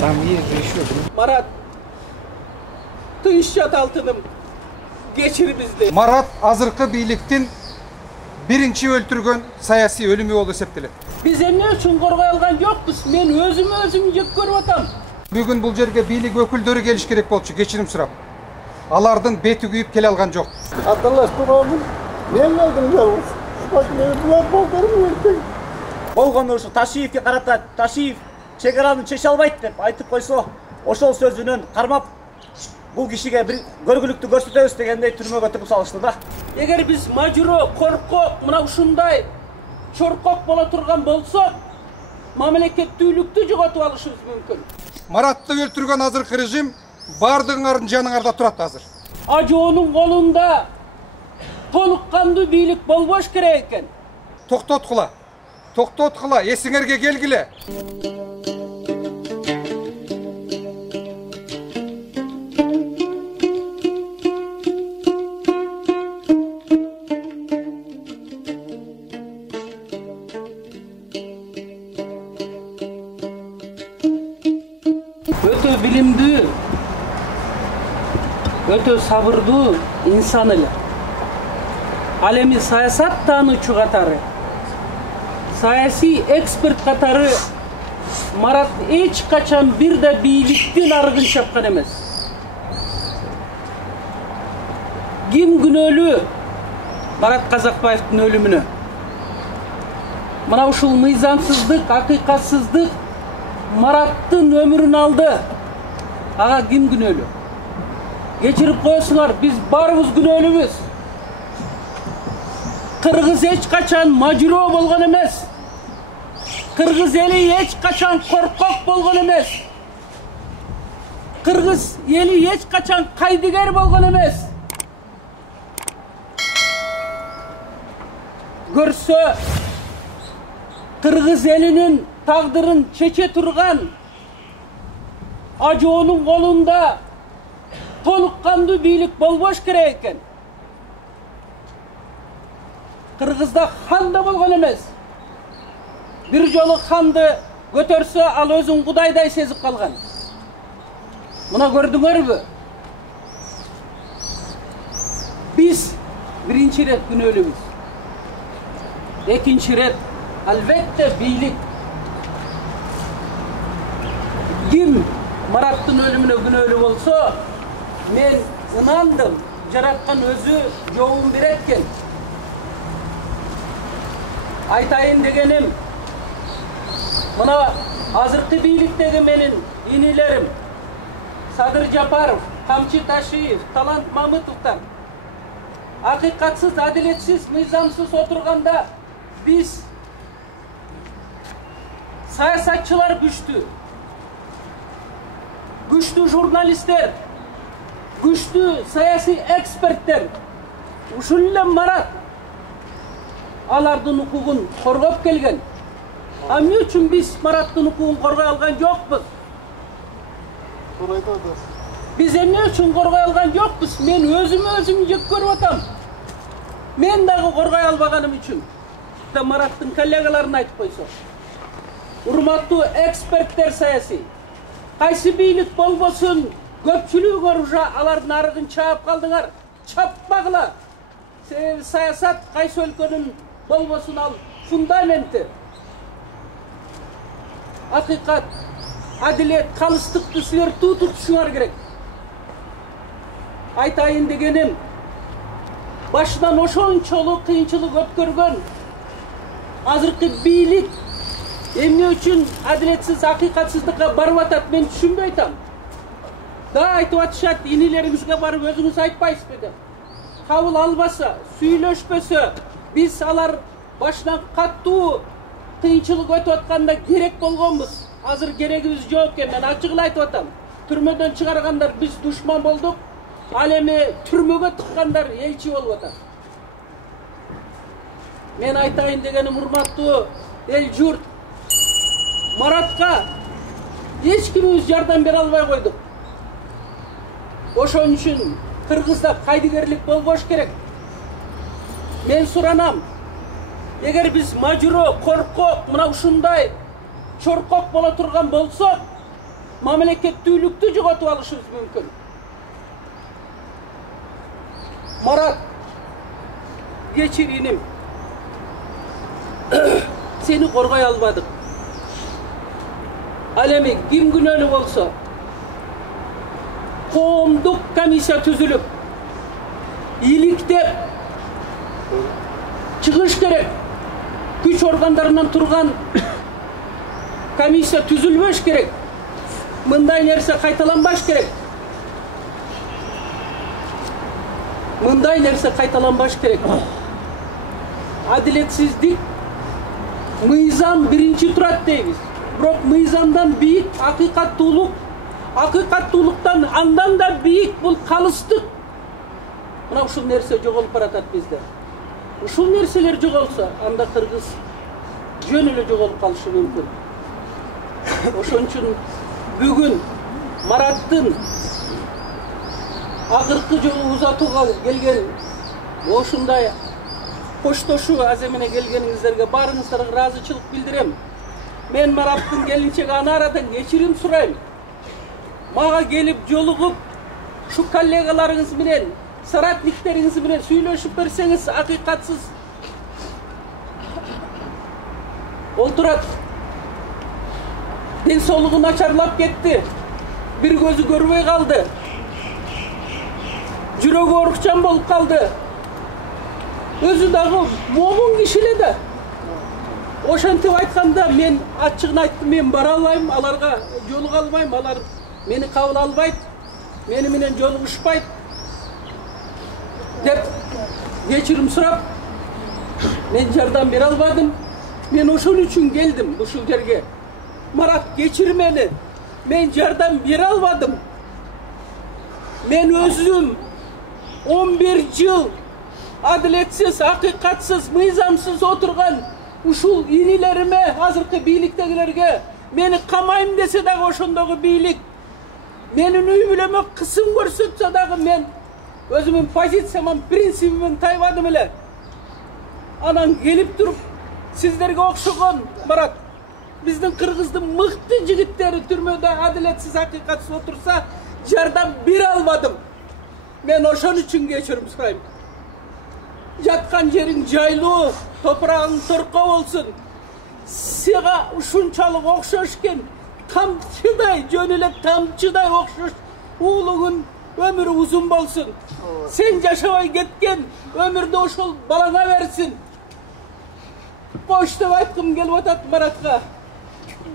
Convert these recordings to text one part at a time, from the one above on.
Там есть же еще. Marat, tınç yat altınım, geçir bizdi. Marat azırkı biylіктен birinci öldürgen sayasi ölümü oldu septiler. Biz emne üçün korgay algan yokpuz. Men özüm jek görüp atam. Bugün бұл жерге бийлик өкүлдөрү келиш керек болчу, кечирим сурап. Алардын бети күйүп келе алган жок. Аталаштырабыз. Мен алдым жалгыз. Бак мен булар балдарым өлтүң. Болгону ушу Ташиевке карата Ташиев чегараны чече албайт деп айтып койсо, ошол сөзүнөн кармап бул кишиге бир көргүлүктү көрсөтөбүз дегендей түрмөгө тыгып салышты да. Эгер биз мажуро, коркок, мына ушундай чоркок боло турган болсок, мамлекеттүүлүктү жоготуп алышыбыз мүмкүн. Маратты өлтүргөн азыркы режим бардыгыңардын жаныңарда турат азыр. Ажоонун колунда толук кандуу бийлик болбош керек экен. Токтоткула. Токтоткула, эсиңерге келгиле. Өтө билимдүү, өтө сабырдуу инсан эле. Ал эми саясат таануучу катары, саясий эксперт катары Марат эч качан бир да бийликтин арыгын чапкан эмес. Ким күнөөлүү Марат Казакбаевдин өлүмүнө? Мына ушул мыйзамсыздык, акыйкатсыздык Мараттын өмүрүн алды. Ага ким күнөөлүү? Кечирип коесуңар, биз баарыбыз күнөөлүүбүз. Кыргыз эч качан мажуро болгон эмес. Кыргыз эли эч качан коркок болгон эмес. Кыргыз эли эч качан кайдыгер болгон эмес. Көрсө Кыргыз элинин тагдырын чече турган ажоонун колунда толук кандуу бийлик болбош керек экен. Кыргызда хан да болгон эмес. Бир жолу ханды көтөрсө, ал өзүн кудайдай сезип калган. Мына көрдүңөрбү? Биз биринчи рет күнөөлүүбүз. Экинчи рет албетте бийлик. Ким Мараттын өлүмүнө күнөөлүү болсо, мен ынандым. Жараткан өзү жообун берет экен. Айтайын дегеним, мына азыркы бийликтеги менин инилерим Садыр Жапаров, Камчы Ташиев, Талант Мамытовтар акыйкатсыз, адилетсиз, мыйзамсыз отурганда биз саясатчылар күчтүү, күчтүү журналисттер, күчтүү саясий эксперттер, ушул эле Марат алардын укугун коргоп келген. А эмне үчүн биз Мараттын укугун коргой алган жокпуз? Биз эмне үчүн коргой алган жокпуз? Мен өзүм жек көрүп атам. Мен дагы коргой албаганым үчүн. Да Мараттын коллегаларын айтып койсо. Урматтуу эксперттер саясий. Кайсы бийлик болбосун, көпчүлүгү уже алардын арыгын чаап калдыңар. Чаппагыла. Себеби саясат кайсы өлкөнүн болбосун ал фундаменти. Акыйкат, адилет, калыстыкты силер тутушуңар керек. Айтайын дегеним, башынан ошончолук кыйынчылык өткөргөн азыркы бийлик эмне үчүн адилетсиз, акыйкатсыздыкка барып атат, мен түшүнбөй атам. Да айтып атышат, инилериңизге барып өзүңүз айтпайсызбы деп. Кабыл албаса, сүйлөшпөсө, биз алар башынан каттуу кыйынчылык өтүп атканда керек болгонбуз. Азыр керегибиз жок экен, мен ачык эле айтып атам. Түрмөдөн чыгаргандар биз душман болдук, ал эми түрмөгө тыккандар элчи болуп атат. Мен айтайын дегеним, урматтуу эл журт, Маратка эч кимибиз жардам бере албай койдук. Ошон үчүн Кыргызда кайдыгерлик болбош керек. Мен суранам, эгер биз мажуро, коркок, мына ушундай чоркок боло турган болсок, мамлекеттүүлүктү жоготуп алышыбыз мүмкүн. Марат, geçir inim. Seni korgay almadık. Alemi kim günahı olsa qoomduk komissiya tüzülüp iyilikte çıkış gerek. Güç organlarından turgan komissiya tüzülmüş gerek. Mınday nerse kaytalanbaş gerek. Mınday nerse kaytalanbaş gerek. Adiletsizlik mıyzam birinci turat deymiz. Bırak mıyzamdan büyük hakikattuluktan andan da büyük bul kalıstık. Buna uşul nerse jogolup baratat bizde. Uşul nerseler jogolsa anda Kırgız jönülü jogolup kalışı mümkün. Oşon üçün bugün Marattın akırkı jolu uzatууга kelgen oşunday koştoşu azemine gelgeningizlerge barыңыздарга разычылык билдирем. Men Marattın gelinçegi Anaradan geçirim surayım. Maga gelip jolugup şu kollegalarınız bilen, saratnikleriniz bilen süйлөшүп берсеңиz hakikatsız olturat. Densoğluğu naçarlap gitti. Bir gözü görmey kaldı. Жүрөгү orukçan bolup kaldı. Özü dağı momun kişili de. Oşantip aytkanda men açıgını ayttım, men bara albayım, alarga joluk albayım, alar meni kabul albayt, meni menen joluguşpayt dep geçirim surap men jardam bere albadım. Men oşon üçün geldim uşul жерге. Marat geçir meni. Men jardam bere albadım. Men özüm 11 yıl adaletsiz, hakikatsız, mıyzamsız oturgan uşul inilerime, hazırkı biyiliktegilerge meni kamayım dese dağı oşondogu biyilik menin üybüleme kısım görsötse dağı men özümün pozitsiyamın, prinsibimin tayvadım ile anan gelip durup sizlerge okşogon Marat bizdin Kırgızdın mıhtı jigitleri türmöde adaletsiz, hakikatsız otursa jardam bir almadım. Men oşon üçün geçirim surayım. Jatkan jerin jaylı, toprağın torko olsun. Siga uşunçalık okşoşken tamçıday, jönüle tamçıday okşoş. Uğluğun ömürü uzun bolsun. Sen yaşabay ketken ömürde oşol balana versin. Boş dep aytkım kelip atat Maratga.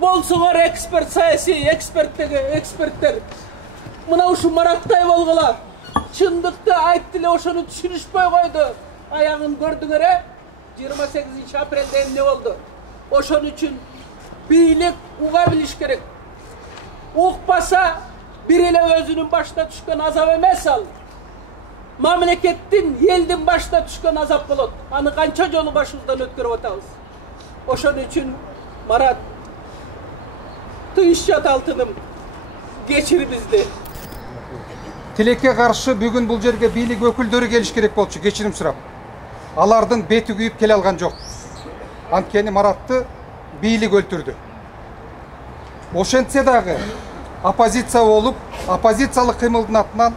Bolsuңар ekspert, sayasi ekspertler. Mına uşu Maratтай bolgula. Çındıkta ayttılar, oşonu düşünüşpey koydu. Ayağın gördüğüne 28 aprelde ne oldu? Oşon üçün biyilik uğa biliş gerek. Uqpasa bir ele özünün başına düşken azap emez al. Mamlekettin, yeldin başına düşken azap bolot. Anı kança jolu başımızdan ötkürüp atağız. Oşon üçün Marat, tıyışçat altınım, geçir bizdi. Тилекке каршы бүгүн бул жерге бийлик өкүлдөрү келиш керек болчу, кечирим сурап. Алардын бети күйүп келе алган жок. Анткени Маратты бийлик өлтүрдү. Ошентсе дагы оппозиция болуп, оппозициялык кыймылдын атынан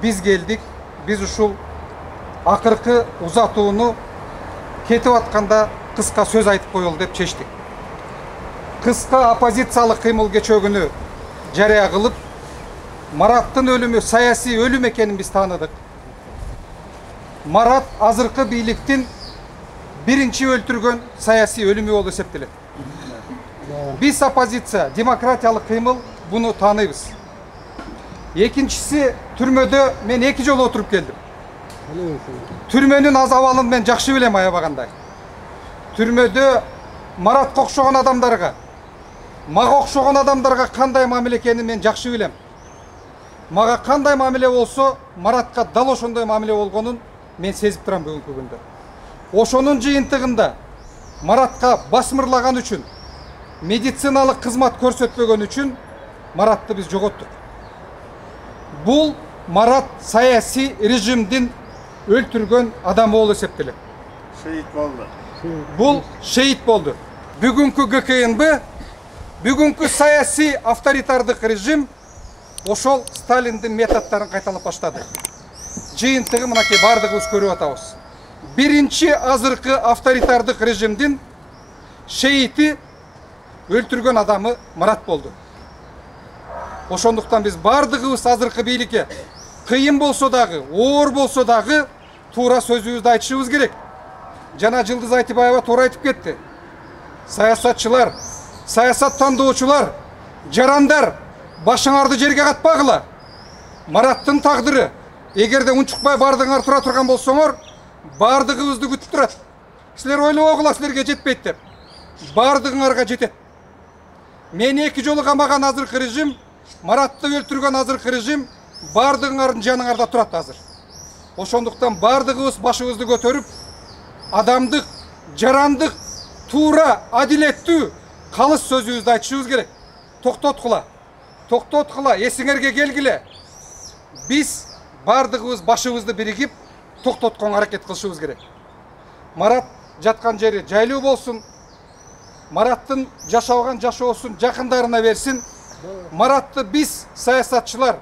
биз келдик. Биз ушул акыркы узатууну кетип атканда кыска сөз айтып коелу деп чечтик. Кыска оппозициялык кыймыл кечөгүнү жарыя кылып, Marattın ölümü sayasi ölüm ekenini biz tanıdık. Marat azırkı biyiliktin birinci öldürgön sayasi ölümü oldu septiler. Biz opozisiya, demokratiyalık kıymıl bunu tanıyız. Ekinçisi türmöde men 2 jol oturup geldim. Türmönün azabалын men жакшы билем аябагандай. Türmöde Marat окшогон адамдарга, мага окшогон адамдарга кандай мамиле экенин мен жакшы билем. Maga kanday mamile olsa Marat'a dal oşonday mamile olgonun men sezip turam bugünkü gündө. Oşonun жыйынтыгында Marat'a basmırlagan üçün, meditsinalık kızmat көрсөтпөгөн üçün Marat'ты biz jogottuk. Bul Marat sayasi rejimdin öldürgön adam oğlu septiler. Şehit oldu. Bul şehit boldu. Bugünkü GKNB Бүгүнкү саясий авторитардык режим ошол Сталиндин методдорун кайталап баштады. Жыйынтыгы мынакей бардыгыбыз көрүп атабыз. Биринчи азыркы авторитардык режимдин шейити өлтүргөн адамы Марат болду. Ошондуктан биз бардыгыбыз азыркы бийликке кыйын болсо дагы, оор болсо дагы туура сөзүбүздү айтышыбыз керек. Жана Жылдыз Айтыбаева туура айтып кетти. Саясатчылар, саясат тандоочулар, жарандар, башыңарды жерге катпагыла. Мараттын тагдыры, эгерде унчукпай бардыгыңар тура турган болсоңор, бардыгыбызды күтүп турат. Силер ойлобогула силерге жетпейт деп. Бардыгыңарга жетет. Мени 2 жолу камаган азыркы режим, Маратты өлтүргөн азыркы режим бардыгыңардын жаныңарда турат азыр. Ошондуктан бардыгыбыз башыбызды көтөрүп, адамдык, жарандык, туура, адилеттүү калыс сөзүбүздү айтышыбыз керек. Токтоткула. Токтоткула, эсиңерге келгиле. Биз бардыгыбыз башыбызды биригип, токтотконго аракет кылышыбыз керек. Марат жаткан жери жайлуу болсун. Мараттын жашабаган жашоосун жакындарына берсин. Маратты биз саясатчылар,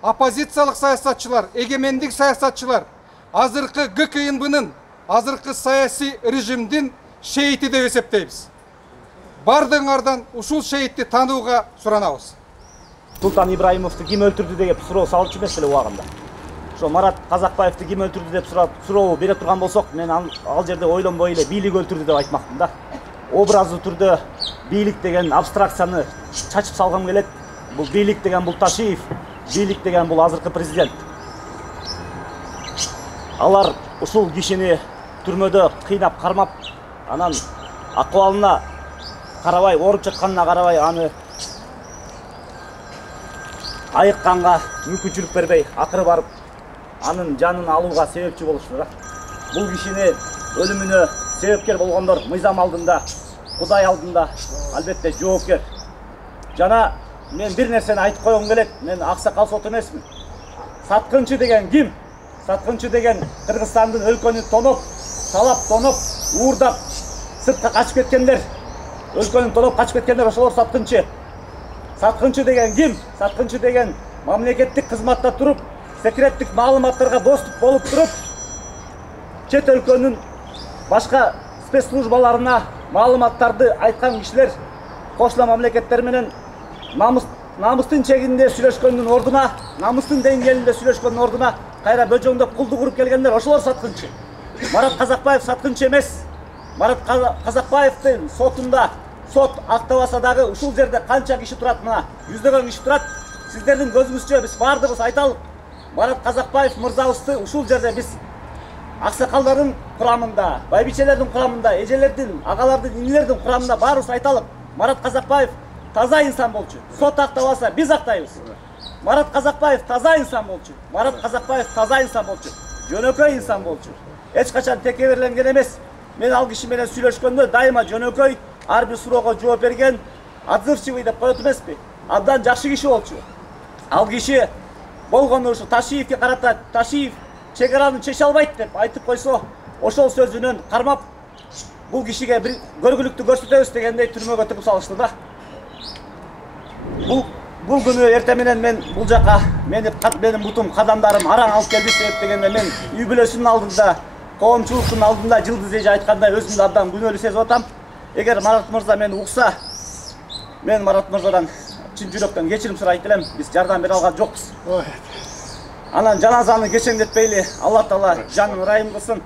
оппозициялык саясатчылар, эгемендик саясатчылар, азыркы ГКНБнын, азыркы саясий режимдин шейити деп эсептейбиз. Бардыгыңардан ушул шейтти таанууга суранабыз. Султан Ибраимовду ким өлтүрдү деп суроо салчу эмес эле убагында. Ошо Марат Казакбаевди ким өлтүрдү деп суроо бере турган болсок, мен ал жерде ойлонбой эле бийлик өлтүрдү деп айтмакмын да. Образдуу түрдө бийлик деген абстракцияны чачып салгым келет. Бул бийлик деген бул Ташиев, бийлик деген бул азыркы президент. Алар ушул кишини түрмөдө кыйнап кармап, анан акыбалына карабай, ооруп жатканына карабай, аны айыкканга мүмкүнчүлүк бербей, акыры барып анын жанын алууга себепчи болушту да. Бул кишини өлүмүнө себепкер болгондор мыйзам алдында, Кудай алдында албетте жоопкер. Жана мен бир нерсени айтып койгум келет. Мен аксакал сот эмесмин. Саткынчы деген ким? Саткынчы деген Кыргызстандын өлкөнү тоноп, салап тоноп, уурдап сыртка качып кеткендер. Өлкөнү тоноп качып кеткендер, ошолор саткынчы. Саткынчы деген ким? Саткынчы деген мамлекеттик кызматта туруп, секреттик маалыматтарга доступ болуп туруп, чет өлкөнүн башка спецслужбаларына маалыматтарды айткан кишилер, кошуна мамлекеттер менен намыстын чегинде сүйлөшкөндүн ордуна, намыстын деңгээлинде сүйлөшкөндүн ордуна кайра бөжөңдөп кулдук уруп келгендер, ошолор саткынчы. Марат Казакбаев саткынчы эмес. Марат Казакбаевдин сотунда сот актабаса дагы ушул жерде канча киши турат, мына жүздөгөн киши турат. Сиздердин көзүңүзчө биз бардыгыбыз айталык. Марат Казакбаев мырзабызды ушул жерде биз аксакалдардын курамында, байбичелердин курамында, эжелердин, агалардын, инилердин курамында баарыбыз айталык. Марат Казакбаев таза инсан болчу. Сот актабаса биз актайбыз. Марат Казакбаев таза инсан болчу. Марат Казакбаев таза инсан болчу. Жөнөкөй инсан болчу. Эч качан текеберленген эмес. Мен ал киши менен сүйлөшкөндө дайыма жөнөкөй, ар бир суроого жооп берген, отзывчивый деп коет эмеспи? Абдан жакшы киши болчу. Ал киши болгону ушу Ташиевге карата Ташиев чек араны чече албайт деп айтып койсо, ошол сөзүнөн кармап бул кишиге бир көргүлүктү көрсөтөбүз дегендей түрмөгө тыгып салышты да. Бул күнү эртең менен мен бул жака менин бутум, кадамдарым араң алып келди себеп дегенде мен үй бүлөсүнүн алдында, коомчулуктун алдында Жылдыз эже айткандай өзүмдү абдан күнөөлүү сезип атам. Эгер Марат мырза мени укса, мен Марат мырзадан чын жүрөктөн кечирим сурайт элем. Биз жардам бере алган жокпуз. Анан жаназаны кечеңдетпейли. Алла Таала жанын ырайым кылсын.